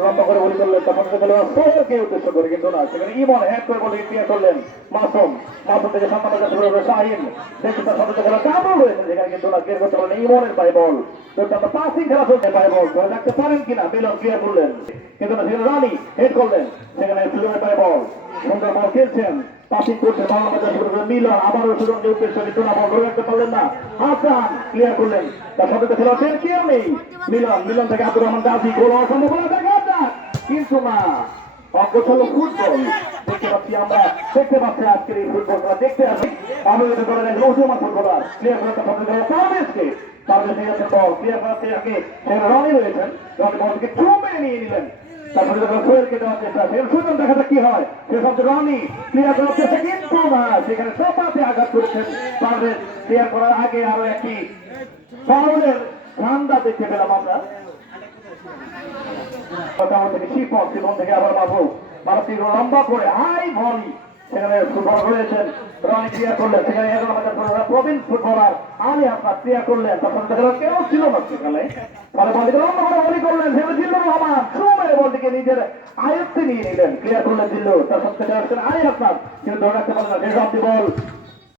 লম্বা করে বলি করলেন তখন সোহেলকে উদ্দেশ্য করে কিন্তু না সেখানে ইমন হ্যাক করে বলে ক্লিয়ার করলেন মাসুম মাসুম থেকে সামনে কাছে শাহিন দেখি তার সাথে খেলা কামড় রয়েছে সেখানে কিন্তু না ক্লিয়ার করতে পারলেন ইমনের পায়ে বল পাসিং খেলা চলছে পায়ে বল ধরে রাখতে পারেন কিনা মিলন ক্লিয়ার করলেন কিন্তু না সেখানে রানি হেড করলেন সেখানে সুজনের পায়ে বল সুন্দর বল খেলছেন পাসিং করছে মিলন আবারও সুজনকে উদ্দেশ্য কিন্তু না বল ধরে রাখতে পারলেন না হাসান ক্লিয়ার করলেন তার সাথে খেলা কেউ নেই মিলন মিলন থেকে আব্দুর রহমান গাজী গোল হওয়ার সম্ভাবনা দেখা যাক কিন্তু না অগোছালো ফুটবল দেখতে পাচ্ছি আজকের এই ফুটবলটা দেখতে আসি অবহিত করে নৌজমান ফুটবলার ক্লিয়ার করে পারভেজকে পারভেজ বল ক্লিয়ার করাতে আগে রনি রয়েছেন রনি বলকে চুমে নিয়ে নিলেন তারপরে যখন সোহেলকে দেওয়ার চেষ্টা সেখানে সুযোগ দেখা যাক কি হয় সে শব্দ রনি ক্লিয়ার করার চেষ্টা কিন্তু না সেখানে সোপাতে আঘাত করেছেন পারভেজ ক্লিয়ার করার আগে আরো একটি ফাউলের ধান্দা দেখতে পেলাম আমরা শিফন শিফন থেকে আবার বাবু ভারতীয় লম্বা করে হাই ভলি সেখানে ফুটবল রয়েছেন রনি ক্লিয়ার করলেন সেখানে প্রবীণ ফুটবলার আলী হাসান ক্লিয়ার করলেন তখন কেউ ছিল না সেখানে ফলে বলটিকে লম্বা করে বলি করলেন সেখানে জিল্লুর রহমান সুমের বলটিকে নিজের আয়ত্তে নিয়ে নিলেন ক্লিয়ার করলেন জিল্লুর তার সাথে আলী হাসান কিন্তু ধরে রাখতে পারলেন না শেষ অব্দি বল